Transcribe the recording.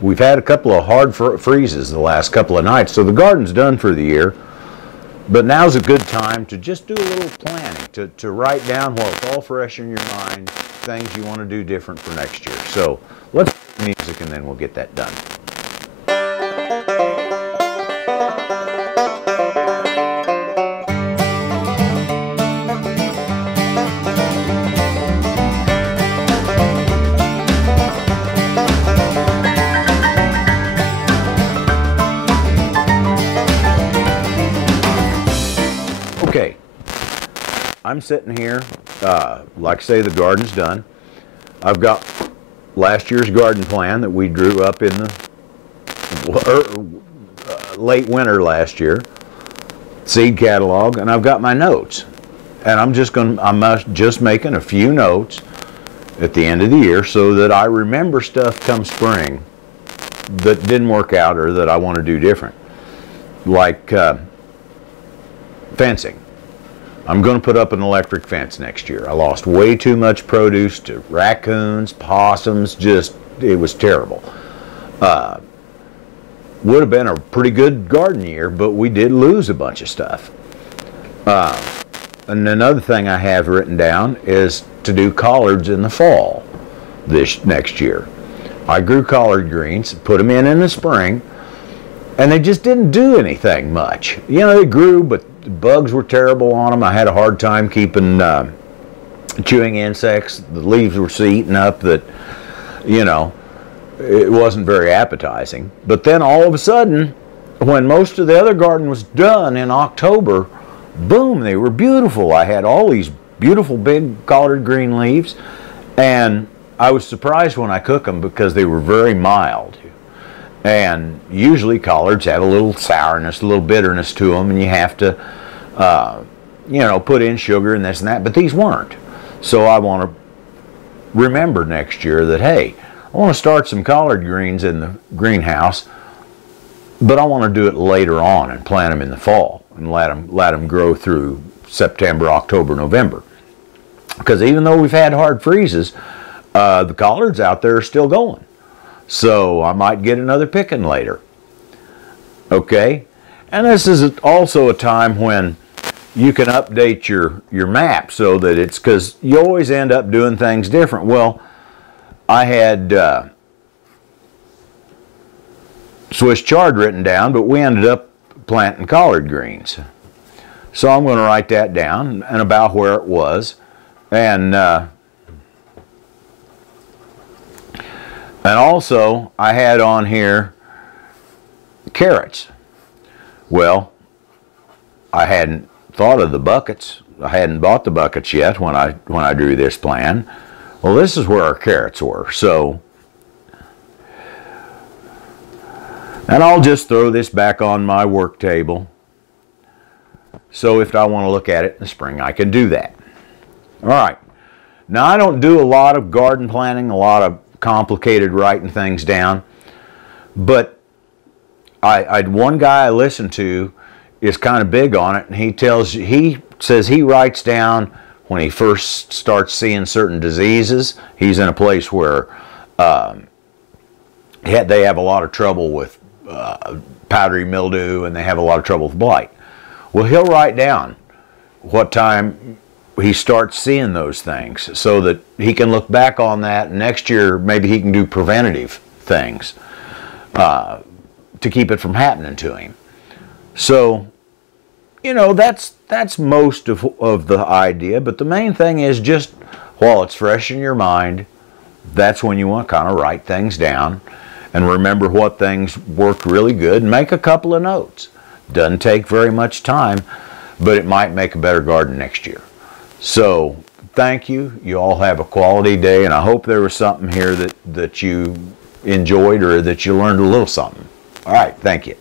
We've had a couple of hard freezes the last couple of nights, so the garden's done for the year. But now's a good time to just do a little planning, to write down while it's all fresh in your mind, things you want to do different for next year. So let's play music and then we'll get that done. Okay, I'm sitting here, like I say, the garden's done. I've got last year's garden plan that we drew up in the late winter last year, seed catalog, and I've got my notes. And I'm just making a few notes at the end of the year so that I remember stuff come spring that didn't work out or that I want to do different. Like fencing. I'm going to put up an electric fence next year. I lost way too much produce to raccoons, possums, it was terrible. Would have been a pretty good garden year, but we did lose a bunch of stuff. And another thing I have written down is to do collards in the fall this next year. I grew collard greens, put them in the spring, and they just didn't do anything much. You know, they grew, but the bugs were terrible on them. I had a hard time keeping chewing insects. The leaves were so eaten up that, you know, it wasn't very appetizing. But then all of a sudden, when most of the other garden was done in October, boom, they were beautiful. I had all these beautiful big collard green leaves, and I was surprised when I cooked them because they were very mild. And usually collards have a little sourness, a little bitterness to them, and you have to, you know, put in sugar and this and that, but these weren't. So I want to remember next year that, hey, I want to start some collard greens in the greenhouse, but I want to do it later on and plant them in the fall and let them grow through September, October, November. Because even though we've had hard freezes, the collards out there are still going. So I might get another picking later. Okay? And this is also a time when you can update your map so that it's, because you always end up doing things different. Well, I had Swiss chard written down, but we ended up planting collard greens. So I'm going to write that down and about where it was. And also, I had on here carrots. Well, I hadn't thought of the buckets. I hadn't bought the buckets yet when I drew this plan. Well, this is where our carrots were. So, and I'll just throw this back on my work table. So if I want to look at it in the spring, I can do that. All right. Now, I don't do a lot of garden planning, a lot of complicated writing things down, but one guy I listen to is kind of big on it, and he says he writes down when he first starts seeing certain diseases. He's in a place where they have a lot of trouble with powdery mildew, and they have a lot of trouble with blight. Well, he'll write down what time he starts seeing those things so that he can look back on that, and next year maybe he can do preventative things to keep it from happening to him. So, you know, that's most of the idea, but the main thing is just while it's fresh in your mind, that's when you want to kind of write things down and remember what things worked really good and make a couple of notes. Doesn't take very much time, but it might make a better garden next year. So, thank you. You all have a quality day, and I hope there was something here that you enjoyed or that you learned a little something. All right, thank you.